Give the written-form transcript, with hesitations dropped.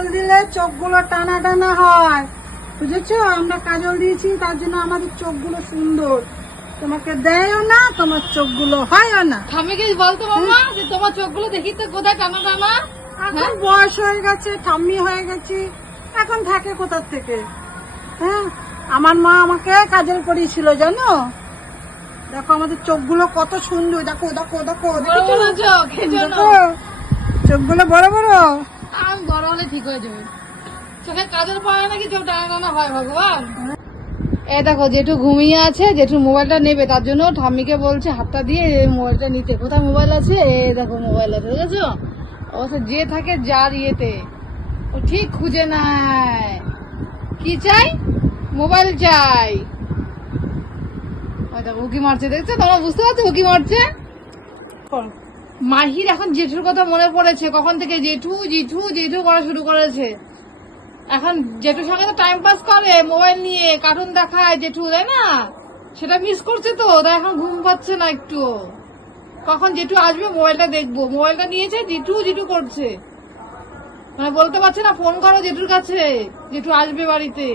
কাজল দিলে চোখগুলো টানা টানা হয়, বুঝেছো? আমরা কাজল দিয়েছি তার জন্য আমাদের চোখগুলো সুন্দর। তোমাকে দেয়ও না, তোমার চোখগুলো হয়ও না। ঠাম্মিকে বলতো মামা যে তোমার চোখগুলো দেখি তো কোথায় টানা টানা। এখন বয়স হয়ে গেছে, ঠাম্মি হয়ে গেছি, এখন থাকে কোথার থেকে? হ্যাঁ, আমার মা আমাকে কাজল করিয়েছিল জানো। দেখো আমাদের চোখগুলো কত সুন্দর, দেখো দেখো দেখো বড় বড় চোখ, এজন্য। দেখো চোখগুলো বড় বড়। আমি বড় হলে ঠিক হয়ে যাবে। চোখে কাজল পড়ে নাকি চোখ টানা টানা হয় ভগবান। এই দেখো জেঠু ঘুমিয়ে আছে, জেঠু মোবাইলটা নেবে তার জন্য ঠাম্মিকে বলছে হাতটা দিয়ে মোবাইলটা নিতে। কোথায় মোবাইল আছে? এই দেখো মোবাইল আছে, বুঝেছো? অবশ্য যে থাকে যার ইয়েতে ও ঠিক খুঁজে নেয়। কি চাই? মোবাইল চাই। ওই দেখো উকি মারছে, দেখছো? তোমরা বুঝতে পারছো উকি মারছে? মাহির এখন জেঠুর কথা মনে পড়েছে, কখন থেকে জেঠু জেঠু জেঠু করা শুরু করেছে। এখন জেঠুর সঙ্গে তো টাইম পাস করে মোবাইল নিয়ে, কার্টুন দেখায় জেঠু, তাই না? সেটা মিস করছে তো, তাই এখন ঘুম পাচ্ছে না একটু। কখন জেঠু আসবে মোবাইলটা দেখবো। মোবাইলটা নিয়েছে জেঠু জেঠু করছে, মানে বলতে পারছে না ফোন করো জেঠুর কাছে, জেঠু আসবে বাড়িতে।